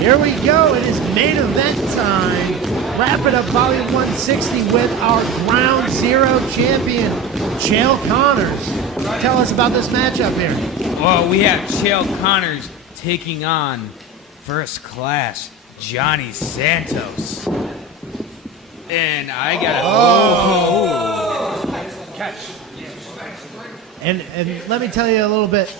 Here we go. It is main event time. Wrap it up, volume 160 with our Ground Zero champion, Chael Connors. Tell us about this matchup here. Well, we have Chael Connors taking on first class Jhonny Santos. And I got catch. And let me tell you a little bit.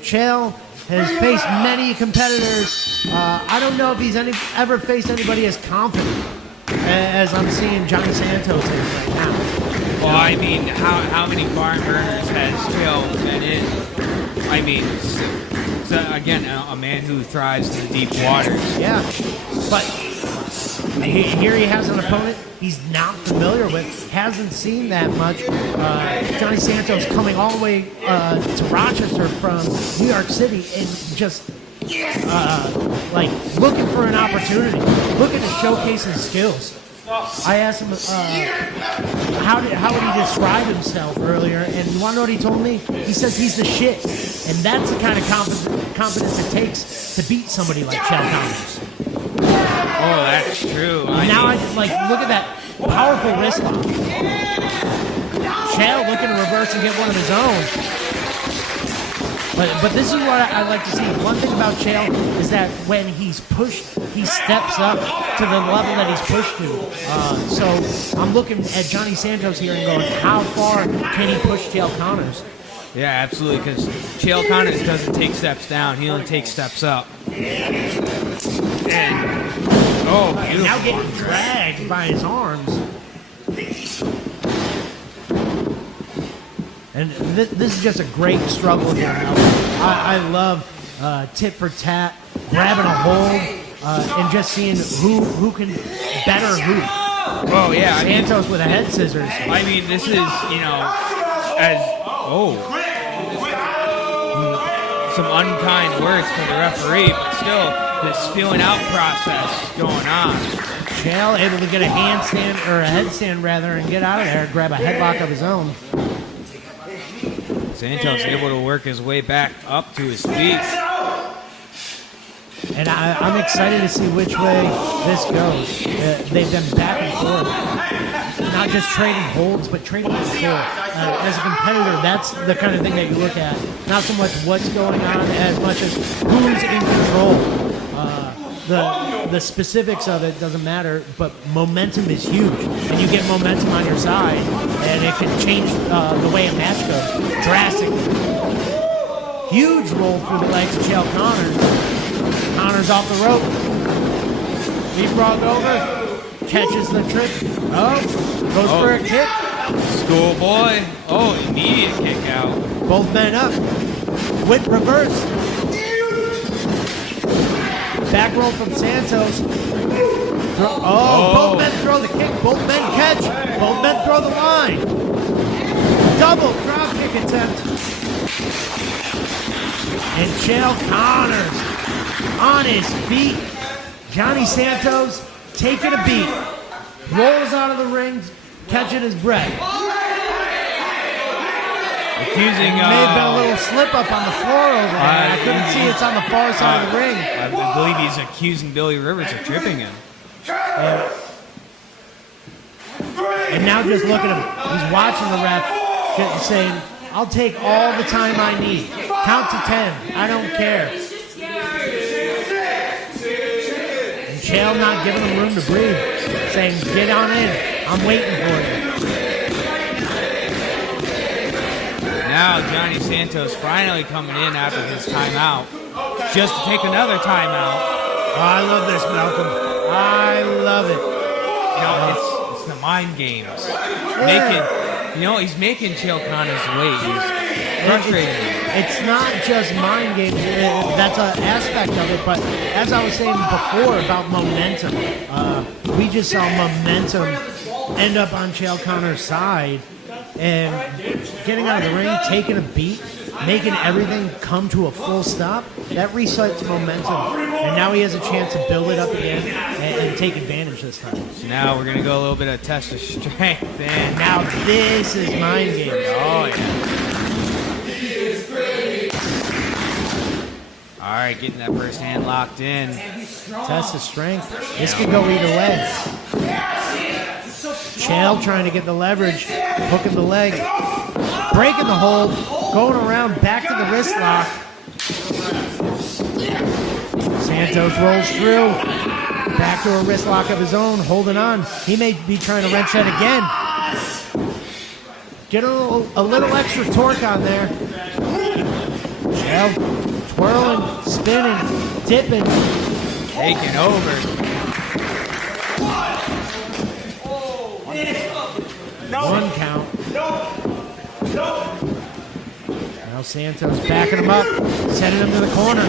Chael has faced many competitors. I don't know if he's ever faced anybody as confident as I'm seeing Jhonny Santos is right now. Well, I mean, how many barn burners has Chael been in? I mean, so again, a man who thrives in the deep waters. Yeah, but here he has an opponent he's not familiar with, hasn't seen that much. Jhonny Santos coming all the way to Rochester from New York City and just like looking for an opportunity, looking to showcase his skills. I asked him how would he describe himself earlier, and you want to know what he told me? He says he's the shit, and that's the kind of confidence it takes to beat somebody like Chael Connors. Oh, that's true. I look at that powerful wrist lock. Chael looking to reverse and get one of his own. But this is what I like to see. One thing about Chael is that when he's pushed, he steps up to the level that he's pushed to. So I'm looking at Jhonny Santos here and going, how far can he push Chael Connors? Yeah, absolutely, because Chael Connors doesn't take steps down. He only takes steps up. And, oh, beautiful. Now getting dragged by his arms. And this is just a great struggle here. I love tit for tat, grabbing a hold, and just seeing who can better who. Oh, yeah. Santos with a head scissors. I mean, this is, some unkind words for the referee, but still, this feeling out process going on. Chael able to get a handstand, or a headstand rather, and get out of there and grab a headlock of his own. Santos able to work his way back up to his feet. And I'm excited to see which way this goes. They've been back and forth. Not just trading holds, but trading control. As a competitor, that's the kind of thing that you look at. Not so much what's going on as much as who's in control. The specifics of it doesn't matter, but momentum is huge. And you get momentum on your side, and it can change the way a match goes drastically. Huge roll through the legs of Chael Connors. Connors off the rope. Leapfrog over. Catches the trick. Oh, goes for a kick. Schoolboy. Oh, immediate kick out. Both men up. With reverse. Back roll from Santos. Both men throw the kick. Both men catch. Both men throw the line. Double drop kick attempt. And Chael Connors on his feet. Jhonny Santos taking a beat. Rolls out of the ring, catching his breath. Accusing, may have been a little slip up on the floor over there. I couldn't see it's on the far side of the ring. I believe he's accusing Billy Rivers of tripping him. And now just look at him. He's watching the ref saying, I'll take all the time I need. Count to 10. I don't care. And Chael not giving him room to breathe. Saying, get on in. I'm waiting for you. Now Jhonny Santos finally coming in after his timeout, just to take another timeout. Oh, I love this, Malcolm. I love it. It's the mind games. He's making Chael Connors wait. He's frustrating him. It's not just mind games. That's an aspect of it. But as I was saying before about momentum, we just saw momentum end up on Chael Connors' side. And getting out of the ring, taking a beat, making everything come to a full stop, that resets momentum. And now he has a chance to build it up again and take advantage this time. So now we're going to go a little bit of test of strength. And now this is mind games. Oh, yeah. right, getting that first hand locked in. Test of strength. This could go either way. Chael trying to get the leverage, hooking the leg, breaking the hold, going around, back to the wrist lock. Santos rolls through, back to a wrist lock of his own, holding on. He may be trying to wrench that again. Get a little extra torque on there. Chael twirling, spinning, dipping. Taking over. One count. Now Santos backing him up, sending him to the corner.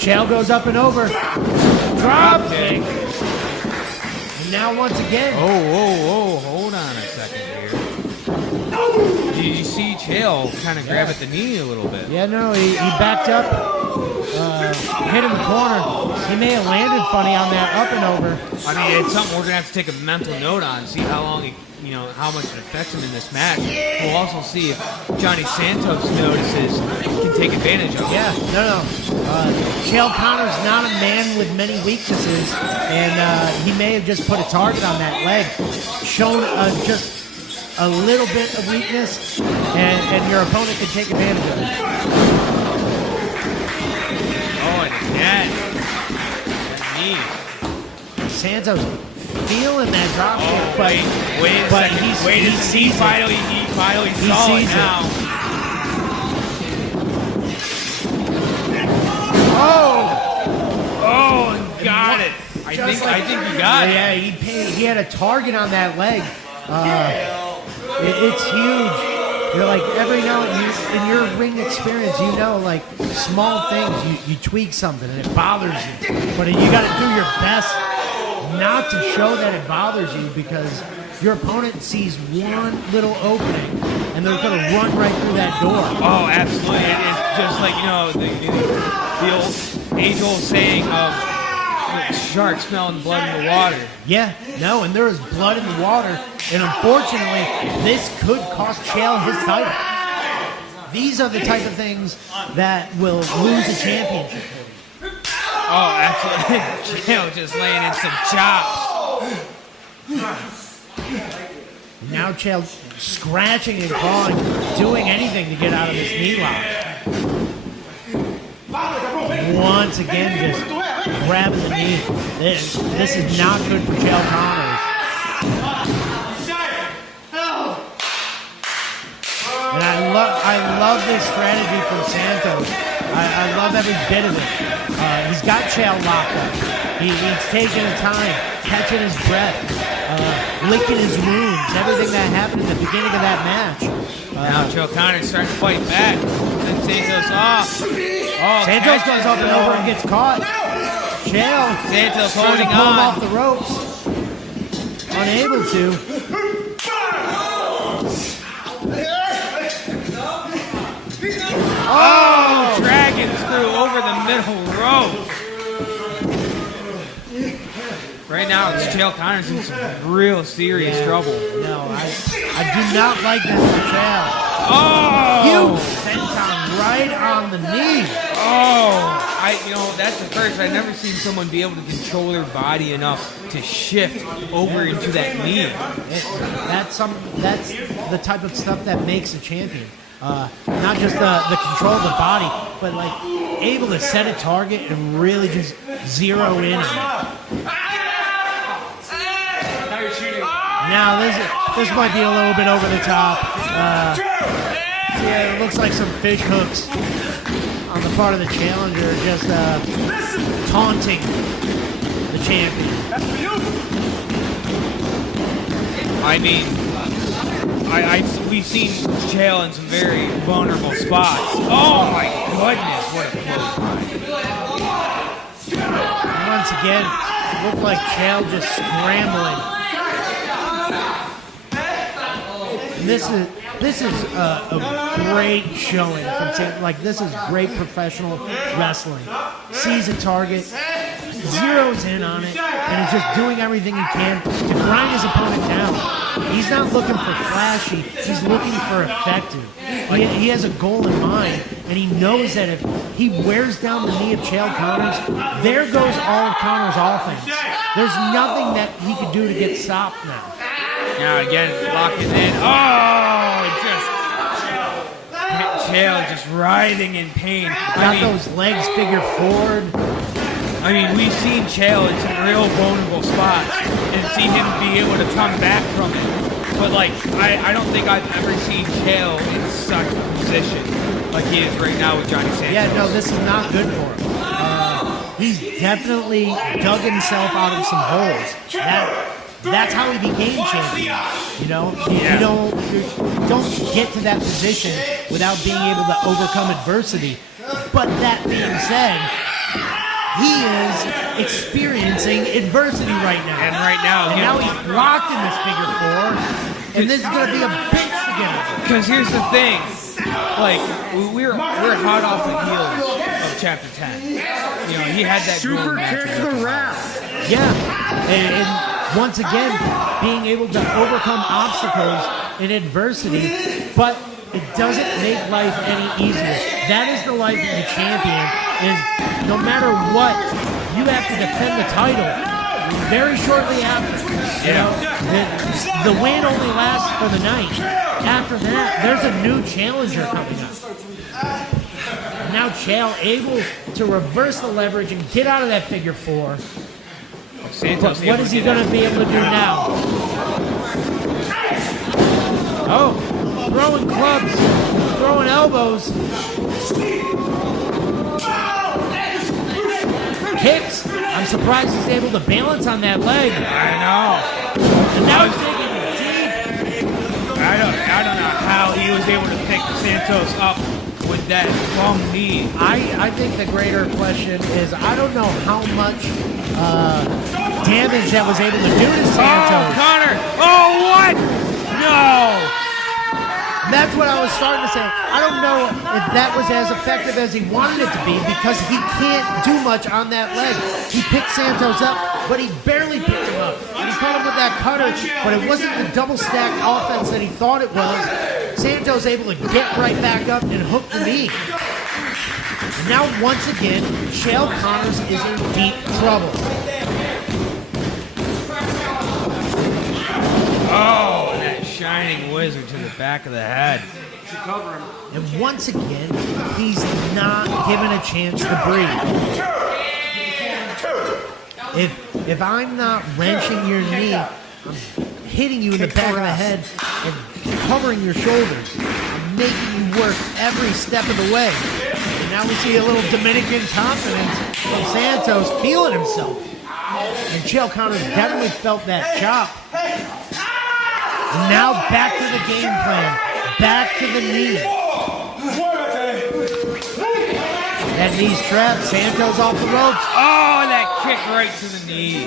Chael goes up and over. Drop kick. And now once again. Oh, hold on a second here. Did you see Chael kind of grab at the knee a little bit? Yeah, no, he backed up, hit in the corner. He may have landed funny on that up and over. I mean, it's something we're gonna have to take a mental note on, see how long he, how much it affects him in this match. We'll also see if Jhonny Santos notices can take advantage of it. Yeah, no. Chael Connor's not a man with many weaknesses, and he may have just put a target on that leg, shown just a little bit of weakness, and your opponent can take advantage of it. Oh, and that knee. Santos feeling that drop kick, but he finally saw it now. Oh, and got it. I think he got it. Yeah, he had a target on that leg. It's huge. You're like, every now and then, in your ring experience, like small things, you tweak something and it bothers you. But you got to do your best not to show that it bothers you, because your opponent sees one little opening and they're going to run right through that door. Oh, absolutely. It's just like, the old age-old saying of sharks smelling blood in the water. Yeah, no, and there is blood in the water, and unfortunately, this could cost Chael his title. These are the type of things that will lose a championship. Oh, absolutely. Chael just laying in some chops. Now Chael scratching and clawing, doing anything to get out of this knee lock. Once again, just grabbing the knee. This is not good for Chael Connors. And I love this strategy from Santos. I love every bit of it. He's got Chael locked up. He's taking his time, catching his breath, licking his wounds, everything that happened at the beginning of that match. Now Chael Connor's starting to fight back. Then Santos off. Oh, Santos goes up and over and gets caught. Chael Santos trying to holding pull him on. off the ropes. Unable to. Oh, dragon screw over the middle rope. Right now, it's Chael Connor's in some real serious trouble. No, I do not like this for Chael. Oh! Huge senton right on the knee. Oh! That's the first. I've never seen someone be able to control their body enough to shift over into that knee. That's the type of stuff that makes a champion. Not just the control of the body, but like able to set a target and really just zero in on it. Now this might be a little bit over the top. Yeah, it looks like some fish hooks on the part of the challenger, just taunting the champion. I mean, we've seen Chael in some very vulnerable spots. Oh my goodness, what a close. Once again, it looked like Chael just scrambling. And this is a great showing from Santos. Like, this is great professional wrestling. Sees a target, zeroes in on it, and is just doing everything he can to grind his opponent down. He's not looking for flashy, he's looking for effective. He has a goal in mind, and he knows that if he wears down the knee of Chael Connors, there goes all of Connors' offense. There's nothing that he could do to get stopped now. Now again, locking in. Oh, Chael just writhing in pain. Got those legs figure forward. I mean, we've seen Chael in some real vulnerable spots and seen him be able to come back from it. But, like, I don't think I've ever seen Chael in such a position like he is right now with Jhonny Santos. Yeah, no, this is not good for him. He's definitely dug himself out of some holes. That's how he became champion. You know, you don't get to that position without being able to overcome adversity. But that being said, he is experiencing adversity right now. And right now, now he's locked in this figure four, and this is going to be a bitch to get him. Because here's the thing, like we're hot off the heels of Chapter 10. You know, he had that super kick the ref. Yeah, and once again, being able to overcome obstacles in adversity, but it doesn't make life any easier. That is the life of the champion, is no matter what, you have to defend the title very shortly after. You know, the win only lasts for the night. After that, there's a new challenger coming up. And now Chael able to reverse the leverage and get out of that figure four. Santos, what is he going to be able to do now? Oh, throwing clubs, throwing elbows. Kicks. I'm surprised he's able to balance on that leg. I know. And now he's taking it deep. I don't know how he was able to pick Santos up with that long knee. I think the greater question is, I don't know how much damage that was able to do to Santos. Oh, Connor! Oh, what? No! That's what I was starting to say. I don't know if that was as effective as he wanted it to be, because he can't do much on that leg. He picked Santos up, but he barely picked him up. He caught him with that cutter, but it wasn't the double stack offense that he thought it was. Santos able to get right back up and hook the knee. And now once again, Chael Connors is in deep trouble. Oh, and that shining wizard to the back of the head. And once again, he's not given a chance to breathe. If I'm not wrenching your knee, I'm hitting you in the back of the head and covering your shoulders, I'm making you work every step of the way. And now we see a little Dominican confidence from Santos feeling himself. And Chael Connors definitely felt that chop. And now back to the game plan. Back to the knee. That knee's trapped. Santos off the ropes. Oh, that kick right to the knee.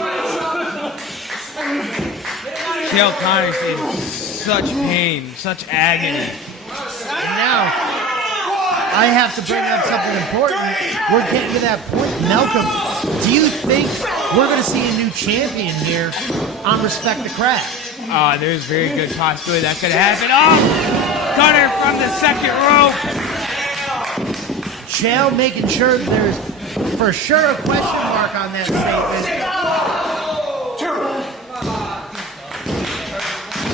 Chael Connors in such pain, such agony. And now, I have to bring up something important. We're getting to that point. Malcolm, do you think we're going to see a new champion here on Respect the Craft? There's a very good possibility that could happen. Oh, Connor from the second rope. Chael making sure that there's for sure a question mark on that statement.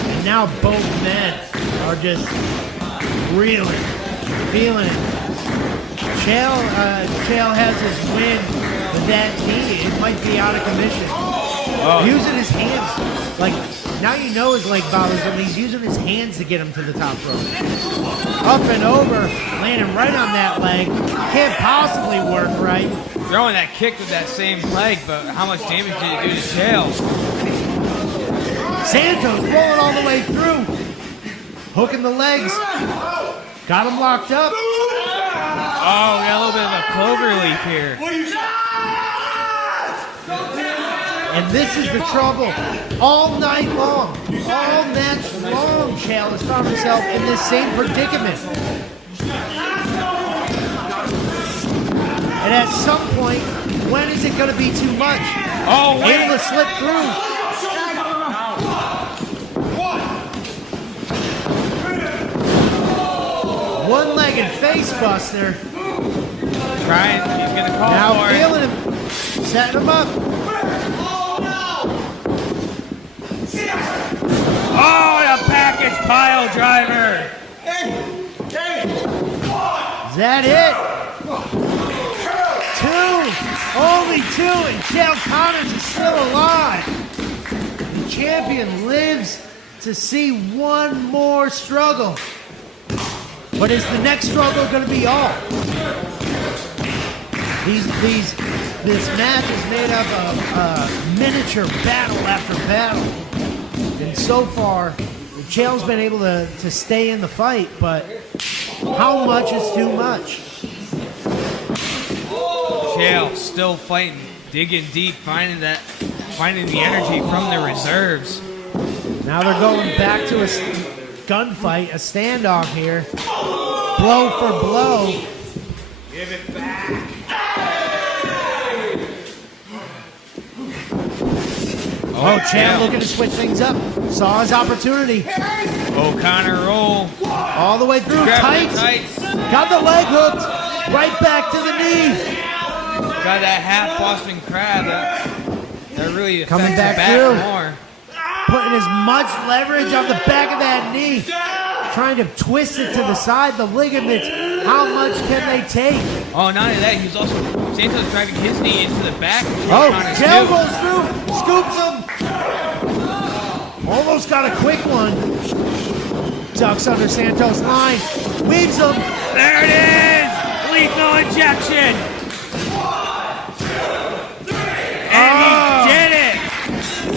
And now both men are just reeling, feeling it. Chael has his win with that knee. It might be out of commission. Using his hands, like, now you know his leg bothers him. He's using his hands to get him to the top rope. Up and over, landing right on that leg. Can't possibly work right. Throwing that kick with that same leg, but how much damage did it do to Chael? Santos rolling all the way through. Hooking the legs. Got him locked up. Oh, we got a little bit of a clover leaf here. And this is the trouble. All night long, all match long, Chael has found himself in this same predicament. And at some point, when is it going to be too much? Oh, wait. Able to slip through. Big face buster. Trying, he's gonna call Now for it. feeling him. Setting him up. Oh, and a package pile driver. Is that it? 2. Only 2. And Chael Connors is still alive. The champion lives to see one more struggle. But is the next struggle going to be all? This match is made up of miniature battle after battle. And so far, Chael's been able to stay in the fight, but how much is too much? Chael still fighting, digging deep, finding the energy from the reserves. Now they're going back to a gunfight, a standoff here. Blow for blow. Give it back. Oh, Chael looking to switch things up. Saw his opportunity. O'Connor roll. All the way through. Grab the Tights. tights. Got the leg hooked. Right back to the knee. Got that half Boston crab. That really affects Coming back the back through. more. Putting as much leverage on the back of that knee. Trying to twist it to the side. The ligaments. How much can they take? Oh, not only that, he's also Santos driving his knee into the back. Oh, O'Connor's Chael too. goes through. Scoops him. Almost got a quick one. Ducks under Santos' line. Weaves him. There it is! Lethal injection! And he did it!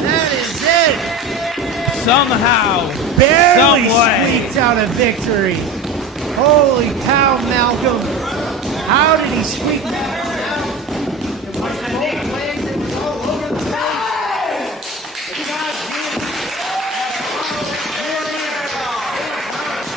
That is it. Somehow. Barely Someway. squeaked out a victory. Holy cow, Malcolm. How did he squeak?